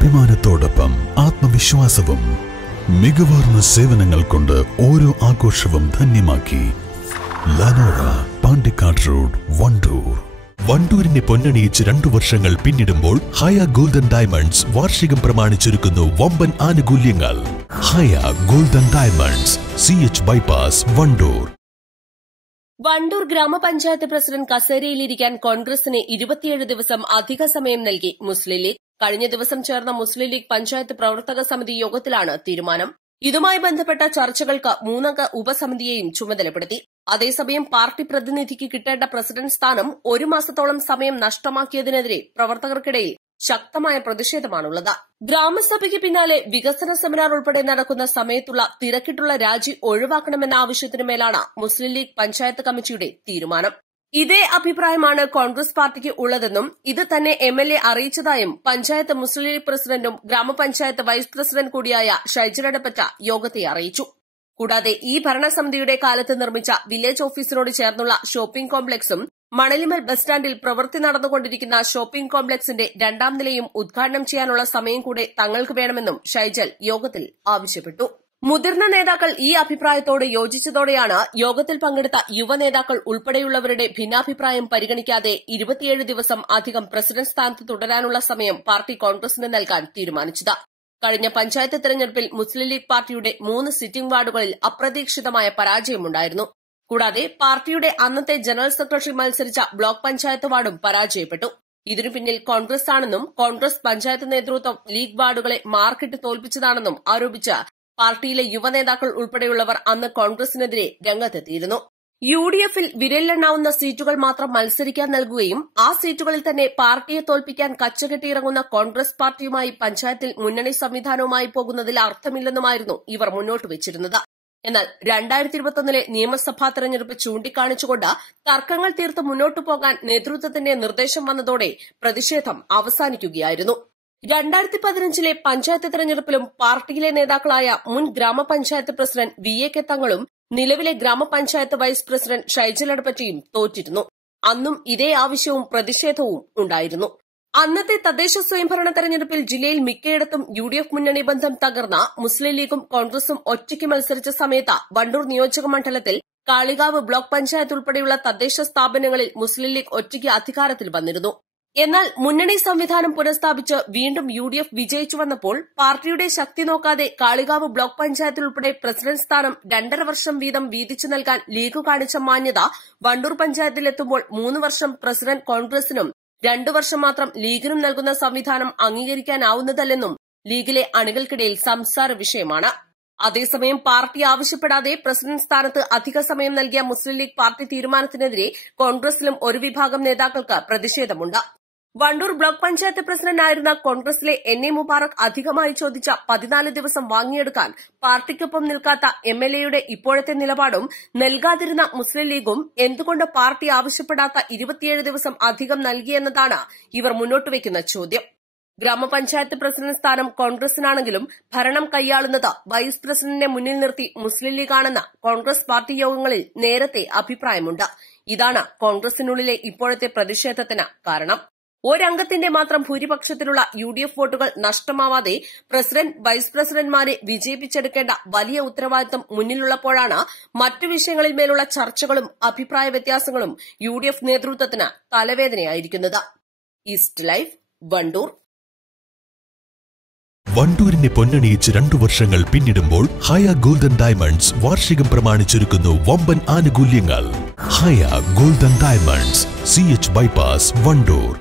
അഭിമാനത്തോടൊപ്പം ആത്മവിശ്വാസവും മികവാർന്ന സേവനങ്ങൾ കൊണ്ട് ഓരോ ആഘോഷവും ധന്യമാക്കി ലനോറ പാണ്ടിക്കാട് റോഡ് വണ്ടൂർ. വണ്ടൂരിനെ പൊന്നണിയിച്ച് രണ്ടു വർഷങ്ങൾ പിന്നിടുമ്പോൾ ഹയ ഗോൾഡൻ ഡയമണ്ട്സ് വാർഷികം പ്രമാണിച്ചൊരുക്കുന്നു വമ്പൻ ആനുകൂല്യങ്ങൾ. Haya golden diamonds C H bypass Wandoor. Wandoor ഗ്രാമപഞ്ചായത്ത് പ്രസിഡന്റ് കസേരയിലിരിക്കാൻ കോൺഗ്രസിന് ഇരുപത്തിയേഴ് ദിവസം അധിക സമയം നൽകി മുസ്ലിം ലീഗ്. കഴിഞ്ഞ ദിവസം ചേർന്ന മുസ്ലിം ലീഗ് പഞ്ചായത്ത് പ്രവർത്തക സമിതി യോഗത്തിലാണ് തീരുമാനം. ഇതുമായി ബന്ധപ്പെട്ട ചർച്ചകൾക്ക് മൂന്നംഗ ഉപസമിതിയെയും ചുമതലപ്പെടുത്തി. അതേസമയം പാർട്ടി പ്രതിനിധിക്ക് കിട്ടേണ്ട പ്രസിഡന്റ് സ്ഥാനം ഒരു മാസത്തോളം സമയം നഷ്ടമാക്കിയതിനെതിരെ പ്രവർത്തകർക്കിടയിൽ ശക്തമായ പ്രതിഷേധമാണുള്ളത്. ഗ്രാമസഭയ്ക്ക് പിന്നാലെ വികസന സെമിനാർ ഉൾപ്പെടെ നടക്കുന്ന സമയത്തുള്ള തിരക്കിട്ടുള്ള രാജി ഒഴിവാക്കണമെന്ന ആവശ്യത്തിനുമേലാണ് മുസ്ലിം ലീഗ് പഞ്ചായത്ത് കമ്മിറ്റിയുടെ തീരുമാനം. ഇതേ അഭിപ്രായമാണ് കോൺഗ്രസ് പാർട്ടിക്ക് ഉള്ളതെന്നും ഇത് തന്നെ എം എൽ എ അറിയിച്ചതായും പഞ്ചായത്ത് മുസ്ലിം ലീഗ് പ്രസിഡന്റും ഗ്രാമപഞ്ചായത്ത് വൈസ് പ്രസിഡന്റ് കൂടിയായ ഷൈജലടപ്പറ്റ യോഗത്തെ അറിയിച്ചു. കൂടാതെ ഈ ഭരണസമിതിയുടെ കാലത്ത് നിർമ്മിച്ച വില്ലേജ് ഓഫീസിനോട് ചേർന്നുള്ള ഷോപ്പിംഗ് കോംപ്ലക്സും മണലിമൽ ബസ് സ്റ്റാൻഡിൽ പ്രവൃത്തി നടന്നുകൊണ്ടിരിക്കുന്ന ഷോപ്പിംഗ് കോംപ്ലക്സിന്റെ രണ്ടാം നിലയും ഉദ്ഘാടനം ചെയ്യാനുള്ള സമയം കൂടെ തങ്ങൾക്ക് വേണമെന്നും ഷൈജൽ യോഗത്തിൽ ആവശ്യപ്പെട്ടു. മുതിർന്ന നേതാക്കൾ ഈ അഭിപ്രായത്തോട് യോജിച്ചതോടെയാണ് യോഗത്തിൽ പങ്കെടുത്ത യുവനേതാക്കൾ ഉൾപ്പെടെയുള്ളവരുടെ ഭിന്നാഭിപ്രായം പരിഗണിക്കാതെ ഇരുപത്തിയേഴ് ദിവസം അധികം പ്രസിഡന്റ് സ്ഥാനത്ത് തുടരാനുള്ള സമയം പാർട്ടി കോൺഗ്രസിന് നൽകാൻ തീരുമാനിച്ചത്. കഴിഞ്ഞ പഞ്ചായത്ത് തെരഞ്ഞെടുപ്പിൽ മുസ്ലിം ലീഗ് പാർട്ടിയുടെ മൂന്ന് സിറ്റിംഗ് വാർഡുകളിൽ അപ്രതീക്ഷിതമായ പരാജയമുണ്ടായിരുന്നു. കൂടാതെ പാർട്ടിയുടെ അന്നത്തെ ജനറൽ സെക്രട്ടറി മത്സരിച്ച ബ്ലോക്ക് പഞ്ചായത്ത് വാർഡും പരാജയപ്പെട്ടു. ഇതിനു പിന്നിൽ കോൺഗ്രസ് ആണെന്നും കോൺഗ്രസ് പഞ്ചായത്ത് നേതൃത്വം ലീഗ് വാർഡുകളെ മാർക്കിട്ട് തോൽപ്പിച്ചതാണെന്നും ആരോപിച്ച് പാർട്ടിയിലെ യുവനേതാക്കൾ ഉൾപ്പെടെയുള്ളവർ അന്ന് കോൺഗ്രസിനെതിരെ രംഗത്തെത്തിയിരുന്നു. യു ഡി എഫിൽ വിരലിലെണ്ണാവുന്ന സീറ്റുകൾ മാത്രം മത്സരിക്കാൻ നൽകുകയും ആ സീറ്റുകളിൽ തന്നെ പാർട്ടിയെ തോൽപ്പിക്കാൻ കച്ചകെട്ടിയിറങ്ങുന്ന കോൺഗ്രസ് പാർട്ടിയുമായി പഞ്ചായത്തിൽ മുന്നണി സംവിധാനവുമായി പോകുന്നതിൽ അർത്ഥമില്ലെന്നുമായിരുന്നു ഇവർ മുന്നോട്ട് വെച്ചിരുന്നത്. എന്നാൽ രണ്ടായിരത്തി ഇരുപത്തൊന്നിലെ നിയമസഭാ തെരഞ്ഞെടുപ്പ് ചൂണ്ടിക്കാണിച്ചുകൊണ്ട് തർക്കങ്ങൾ തീർത്ത് മുന്നോട്ടു പോകാൻ നേതൃത്വത്തിന്റെ നിർദ്ദേശം വന്നതോടെ പ്രതിഷേധം അവസാനിക്കുകയായിരുന്നു. രണ്ടായിരത്തി പതിനഞ്ചിലെ പഞ്ചായത്ത് തെരഞ്ഞെടുപ്പിലും പാർട്ടിയിലെ നേതാക്കളായ മുൻ ഗ്രാമപഞ്ചായത്ത് പ്രസിഡന്റ് വി എ കെ തങ്ങളും നിലവിലെ ഗ്രാമപഞ്ചായത്ത് വൈസ് പ്രസിഡന്റ് ഷൈജലടപ്പറ്റിയും തോറ്റിരുന്നു. അന്നും ഇതേ ആവശ്യവും പ്രതിഷേധവും ഉണ്ടായിരുന്നു. അന്നത്തെ തദ്ദേശ സ്വയംഭരണ തെരഞ്ഞെടുപ്പിൽ ജില്ലയിൽ മിക്കയിടത്തും യു ഡി എഫ് മുന്നണി ബന്ധം തകർന്ന മുസ്ലിം ലീഗും കോൺഗ്രസും ഒറ്റയ്ക്ക് മത്സരിച്ച സമയത്ത് വണ്ടൂർ നിയോജക മണ്ഡലത്തിൽ കാളികാവ് ബ്ലോക്ക് പഞ്ചായത്ത് ഉൾപ്പെടെയുള്ള തദ്ദേശ സ്ഥാപനങ്ങളിൽ മുസ്ലിം ലീഗ് ഒറ്റയ്ക്ക് അധികാരത്തിൽ വന്നിരുന്നു. എന്നാൽ മുന്നണി സംവിധാനം പുനഃസ്ഥാപിച്ച് വീണ്ടും യു ഡി എഫ് വിജയിച്ചു വന്നപ്പോൾ പാർട്ടിയുടെ ശക്തി നോക്കാതെ കാളികാവ് ബ്ലോക്ക് പഞ്ചായത്തിൽ ഉൾപ്പെടെ പ്രസിഡന്റ് സ്ഥാനം രണ്ടര വർഷം വീതം വീതിച്ചു നൽകാൻ ലീഗ് കാണിച്ച മാന്യത വണ്ടൂർ പഞ്ചായത്തിലെത്തുമ്പോൾ മൂന്ന് വർഷം പ്രസിഡന്റ് കോൺഗ്രസിനും രണ്ടു വർഷം മാത്രം ലീഗിനും നൽകുന്ന സംവിധാനം അംഗീകരിക്കാനാവുന്നതല്ലെന്നും ലീഗിലെ അണികൾക്കിടയിൽ സംസാര വിഷയമാണ്. അതേസമയം പാർട്ടി ആവശ്യപ്പെടാതെ പ്രസിഡന്റ് സ്ഥാനത്ത് അധിക സമയം നൽകിയ മുസ്ലിം ലീഗ് പാർട്ടി തീരുമാനത്തിനെതിരെ കോൺഗ്രസിലും ഒരു വിഭാഗം നേതാക്കൾക്ക് പ്രതിഷേധമുണ്ട്. വണ്ടൂർ ബ്ലോക്ക് പഞ്ചായത്ത് പ്രസിഡന്റായിരുന്ന കോൺഗ്രസിലെ എൻ എ മുബാറക് അധികമായി ചോദിച്ച പതിനാല് ദിവസം വാങ്ങിയെടുക്കാൻ പാർട്ടിക്കൊപ്പം നിൽക്കാത്ത എം എൽ എയുടെ ഇപ്പോഴത്തെ നിലപാടും നൽകാതിരുന്ന മുസ്ലിം ലീഗും എന്തുകൊണ്ട് പാർട്ടി ആവശ്യപ്പെടാത്ത ഇരുപത്തിയേഴ് ദിവസം അധികം നൽകിയെന്നതാണ് ഇവർ മുന്നോട്ട് വയ്ക്കുന്ന ചോദ്യം. ഗ്രാമപഞ്ചായത്ത് പ്രസിഡന്റ് സ്ഥാനം കോൺഗ്രസിനാണെങ്കിലും ഭരണം കൈയാളുന്നത് വൈസ് പ്രസിഡന്റിനെ മുന്നിൽ നിർത്തി മുസ്ലിം ലീഗാണെന്ന് കോൺഗ്രസ് പാർട്ടി യോഗങ്ങളിൽ നേരത്തെ അഭിപ്രായമുണ്ട്. ഇതാണ് കോൺഗ്രസിനുള്ളിലെ ഇപ്പോഴത്തെ പ്രതിഷേധത്തിന് കാരണം. ഒരംഗത്തിന്റെ മാത്രം ഭൂരിപക്ഷത്തിലുള്ള യു ഡി എഫ് വോട്ടുകൾ നഷ്ടമാവാതെ പ്രസിഡന്റ് വൈസ് പ്രസിഡന്റ്മാരെ വിജയിപ്പിച്ചെടുക്കേണ്ട വലിയ ഉത്തരവാദിത്തം മുന്നിലുള്ളപ്പോഴാണ് മറ്റു വിഷയങ്ങളിൽ മേലുള്ള ചർച്ചകളും അഭിപ്രായ വ്യത്യാസങ്ങളും യു ഡി എഫ് നേതൃത്വത്തിന് തലവേദനയായിരിക്കുന്നത്. East life Wandoor. വണ്ടൂരിനെ പൊന്നണിയിച്ച് രണ്ടു വർഷങ്ങൾ പിന്നിടുമ്പോൾ ഹയ ഗോൾഡൻ ഡയമണ്ട്സ് വാർഷികം പ്രമാണിച്ചൊരുക്കുന്നു വമ്പൻ ആനുകൂല്യങ്ങൾ. Haya golden diamonds C H bypass Wandoor.